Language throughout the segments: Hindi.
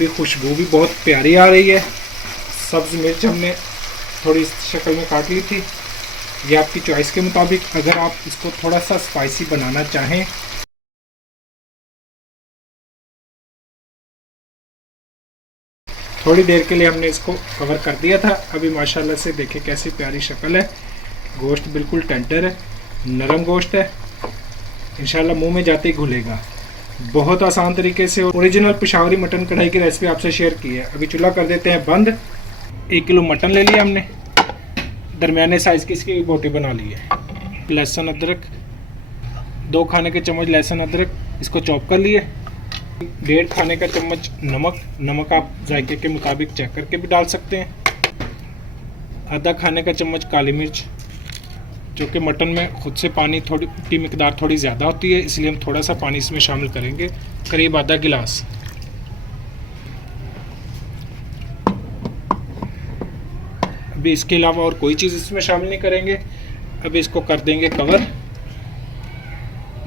अभी खुशबू भी बहुत प्यारी आ रही है। सब्ज़ मिर्च हमने थोड़ी इस शक्ल में काट ली थी। ये आपकी चॉइस के मुताबिक, अगर आप इसको थोड़ा सा स्पाइसी बनाना चाहें थोड़ी देर के लिए हमने इसको कवर कर दिया था। अभी माशाल्लाह से देखें कैसी प्यारी शक्ल है। गोश्त बिल्कुल टेंडर है, नरम गोश्त है, इंशाल्लाह मुंह में जाते ही घुलेगा। बहुत आसान तरीके से ओरिजिनल पेशावरी मटन कढ़ाई की रेसिपी आपसे शेयर की है। अभी चूल्हा कर देते हैं बंद। 1 किलो मटन ले लिया हमने, दरमियाने साइज़ की इसकी बोटी बना ली है। लहसुन अदरक 2 खाने के चम्मच लहसुन अदरक इसको चॉप कर लिए। 1.5 खाने का चम्मच नमक आप जायके के मुताबिक चेक करके भी डाल सकते हैं। आधा खाने का चम्मच काली मिर्च, जो कि मटन में खुद से पानी थोड़ी की मिकदार थोड़ी ज़्यादा होती है, इसलिए हम थोड़ा सा पानी इसमें शामिल करेंगे, करीब आधा गिलास। अभी इसके अलावा और कोई चीज़ इसमें शामिल नहीं करेंगे। अभी इसको कर देंगे कवर,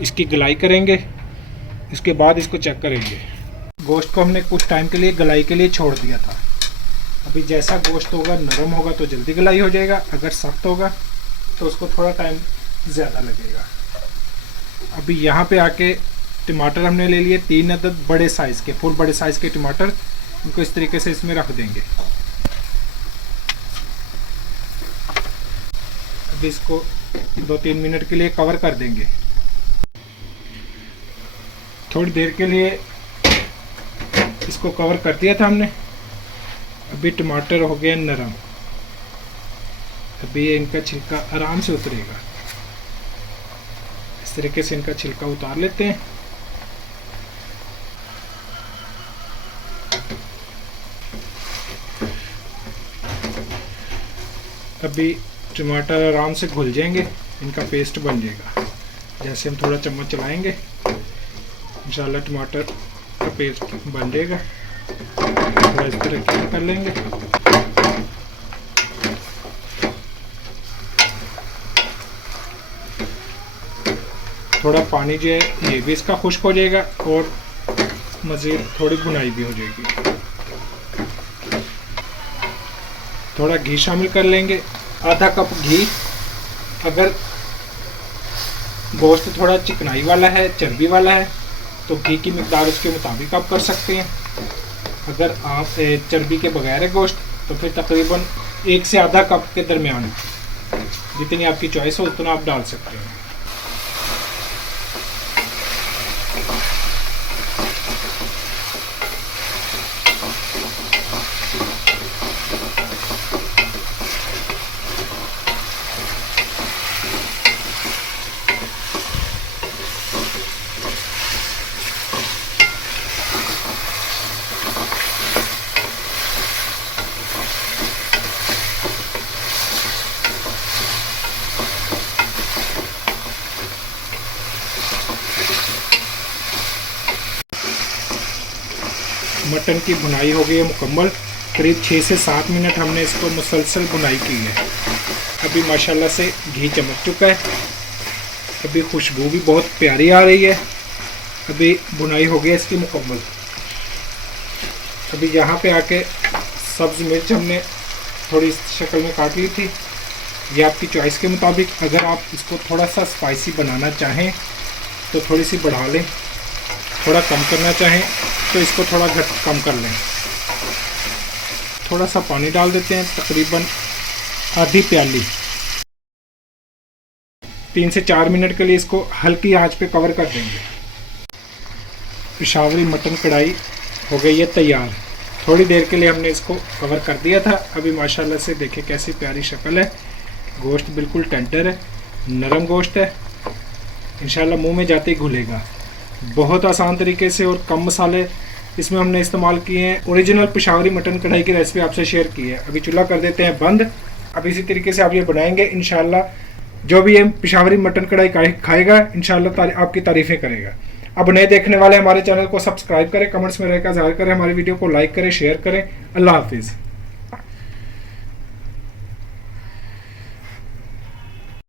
इसकी गलाई करेंगे, इसके बाद इसको चेक करेंगे। गोश्त को हमने कुछ टाइम के लिए गलाई के लिए छोड़ दिया था। अभी जैसा गोश्त होगा नरम होगा तो जल्दी गलाई हो जाएगा, अगर सख्त होगा तो उसको थोड़ा टाइम ज़्यादा लगेगा। अभी यहाँ पे आके टमाटर हमने ले लिए 3 अदद बड़े साइज़ के, फुल बड़े साइज़ के टमाटर, इनको इस तरीके से इसमें रख देंगे। अभी इसको 2-3 मिनट के लिए कवर कर देंगे। थोड़ी देर के लिए इसको कवर कर दिया था हमने। अभी टमाटर हो गया नरम, अभी इनका छिलका आराम से उतरेगा। इस तरीके से इनका छिलका उतार लेते हैं। अभी टमाटर आराम से घुल जाएंगे, इनका पेस्ट बन जाएगा। जैसे हम थोड़ा चम्मच चलाएंगे इंशाल्लाह टमाटर का पेस्ट बन जाएगा। थोड़ा इस तरह कर लेंगे। थोड़ा पानी जो है ये भी इसका खुश्क हो जाएगा और मज़ीद थोड़ी भुनाई भी हो जाएगी। थोड़ा घी शामिल कर लेंगे, आधा कप घी। अगर गोश्त थोड़ा चिकनाई वाला है, चर्बी वाला है, तो घी की मिकदार उसके मुताबिक आप कर सकते हैं। अगर आप चर्बी के बगैर है गोश्त तो फिर तकरीबन 1 से आधा कप के दरमियान, जितनी आपकी चॉइस हो उतना आप डाल सकते हैं। मटन की भुनाई हो गई है मुकम्मल। करीब 6 से 7 मिनट हमने इसको मुसलसल भुनाई की है। अभी माशाल्लाह से घी चमक चुका है, अभी खुशबू भी बहुत प्यारी आ रही है। अभी भुनाई हो गई इसकी मुकम्मल। अभी यहाँ पे आके सब्ज़ मिर्च हमने थोड़ी इस शक्ल में काट ली थी। ये आपकी चॉइस के मुताबिक, अगर आप इसको थोड़ा सा स्पाइसी बनाना चाहें तो थोड़ी सी बढ़ा लें, थोड़ा कम करना चाहें तो इसको थोड़ा कम कर लें। थोड़ा सा पानी डाल देते हैं, तकरीबन आधी प्याली। 3 से 4 मिनट के लिए इसको हल्की आंच पे कवर कर देंगे। पेशावरी मटन कढ़ाई हो गई है तैयार। थोड़ी देर के लिए हमने इसको कवर कर दिया था। अभी माशाल्लाह से देखें कैसी प्यारी शक्ल है। गोश्त बिल्कुल टेंडर है, नरम गोश्त है, इंशाल्लाह मुंह में जाते ही घुलेगा। बहुत आसान तरीके से और कम मसाले इसमें हमने इस्तेमाल किए हैं। ओरिजिनल पेशावरी मटन कढ़ाई की रेसिपी आपसे शेयर की है। अभी चूल्हा कर देते हैं बंद। अब इसी तरीके से आप ये बनाएंगे, इंशाल्लाह जो भी ये पेशावरी मटन कढ़ाई खाएगा इंशाल्लाह आपकी तारीफ़ें करेगा। अब नए देखने वाले हमारे चैनल को सब्सक्राइब करें, कमेंट्स में रहकर ज़ाहिर करें, हमारी वीडियो को लाइक करें, शेयर करें। अल्लाह हाफिज़।